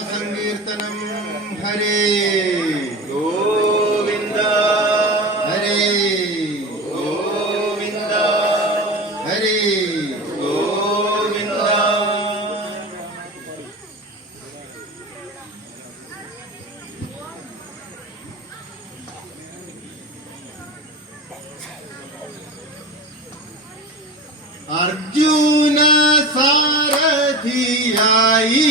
സങ്കീർത്തനം ഹരേ. ഗോവിന്ദ. ഹരേ. ഗോവിന്ദ. ഹരേ. ഗോവിന്ദ. അർജുന സാരഥിയായി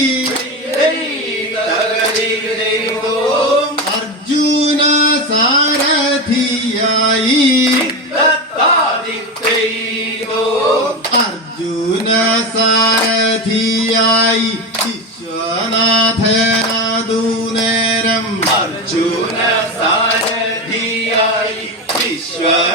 Krishna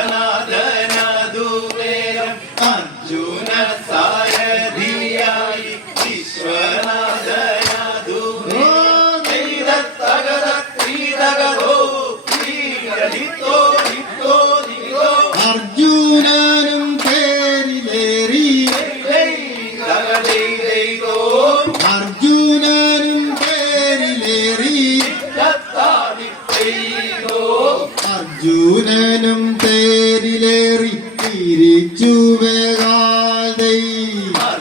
പേരിലേറി തിരിച്ചു അർജുനനും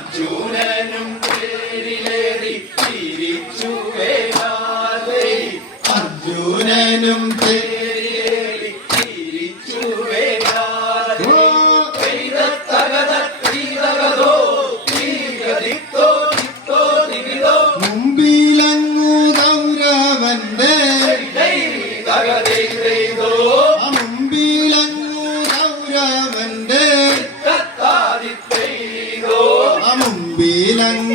bi năng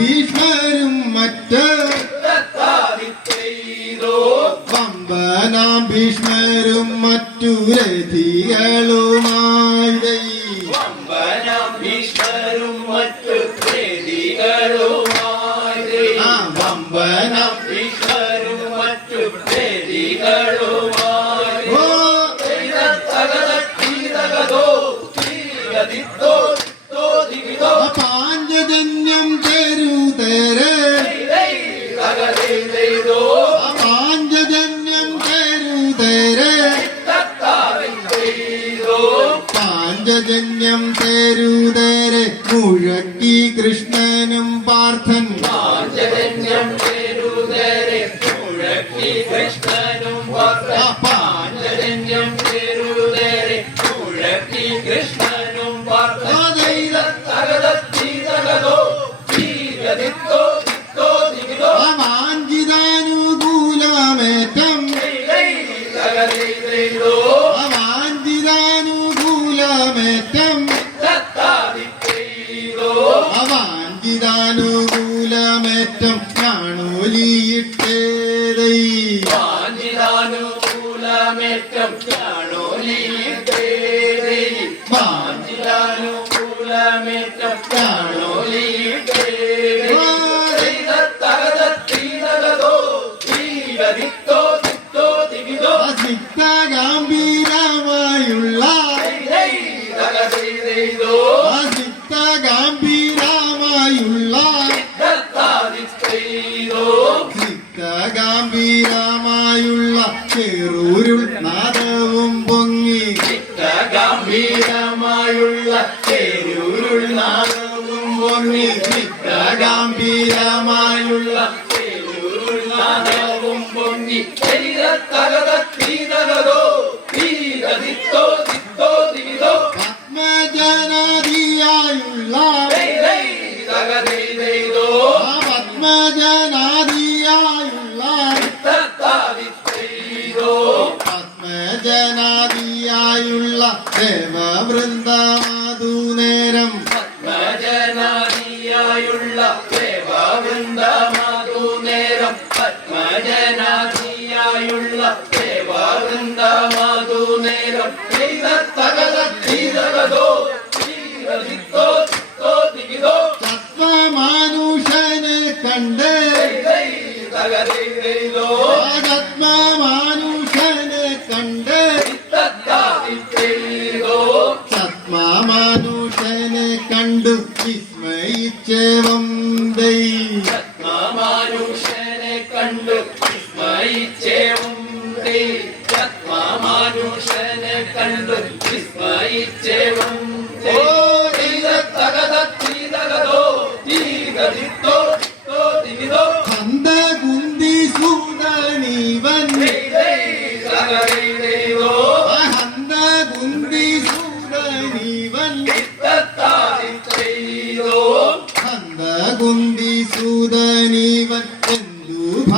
ഭീഷ്മരും മറ്റ് വമ്പന ഭീഷ്മരും മറ്റു രഥികളുമായി വമ്പനം ഭീഷ്മരും മറ്റു ആ ഭീഷ്മരും മറ്റു വേദികളുമായി ആ പാഞ്ചജന്യം തെരുതേരെ ദത്താദിത്തെയ്തോ പാഞ്ചജന്യം തെരുതേരെ മുഴക്കി കൃഷ്ണനും പാർത്ഥൻ. പാഞ്ചജന്യം പേരുതരെ. മുഴക്കി കൃഷ്ണനും പാഞ്ചിലാനുകൂലമേറ്റം കാണോലിയിട്ടേരേ പാഞ്ചിലാനുകൂലമേറ്റം കാണോലിയിട്ടേരേ ഗംഭീരമായുള്ള ചേരൂരുൾ നാദവും പൊങ്ങി ഗാംഭീരമായുള്ള ചേരൂരുൾ നാദവും പൊങ്ങി ശരീര തകത തീതകതോ തീരതിത്തോ തിത്തോ തിരിതോ പത്മജനാദിയായുള്ള തകതൈതോ జగదిలో జగత్మ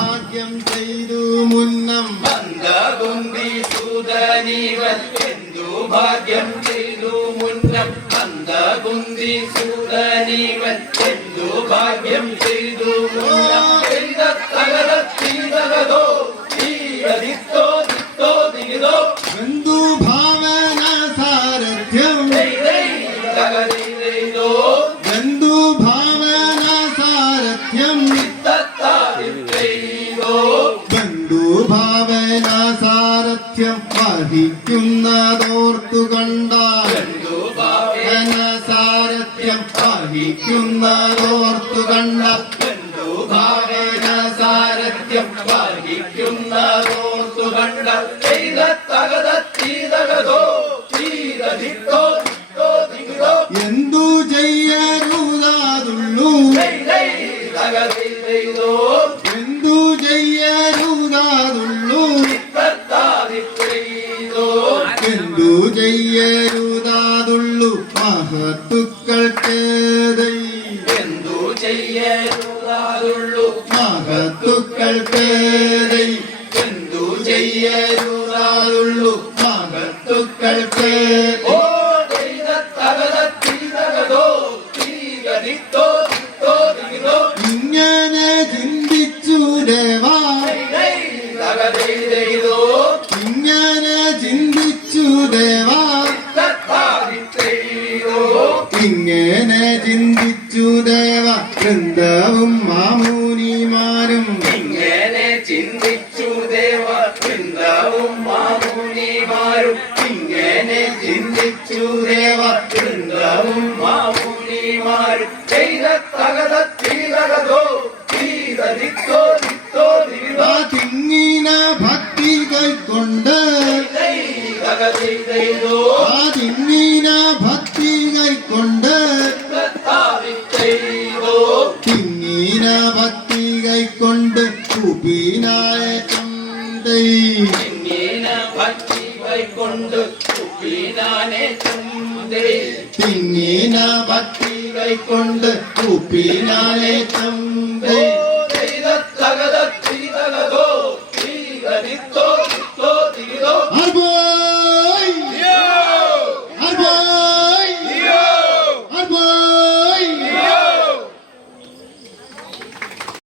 ഭാഗ്യം ചെയ്തു മുന്നം. മന്ദകുന്തി സൂതനീവൻ ഭാഗ്യം ചെയ്തു മുന്നം. മന്ദകുന്തി സൂതനീവൻ ഭാഗ്യം ചെയ്തു മുന്നം. തകതീതകതോ സാക്ഷ്യം വഹിക്കുന്നതോർത്തു കണ്ടാൽ സാരഥ്യം സാരഥ്യം വഹിക്കുന്നതോർത്തു കണ്ട എന്തു ചെയ്യാൻ ചെയ്യരുതാതുള്ളു മഹത്തു ഇങ്ങനെ ചിന്തിച്ചു ദേവ വൃന്ദവും മാമൂനിമാരും. ഇങ്ങനെ ചിന്തിച്ചു ദേവ വൃന്ദവും മാമൂനിമാരും. ഇങ്ങനെ ചിന്തിച്ചു ദേവ വൃന്ദവും മാമൂനിമാരും. ചെയ്ത തകത തീതകതോ ഭക്തി കൈക്കൊണ്ട് கொண்டு கூப்பினாலே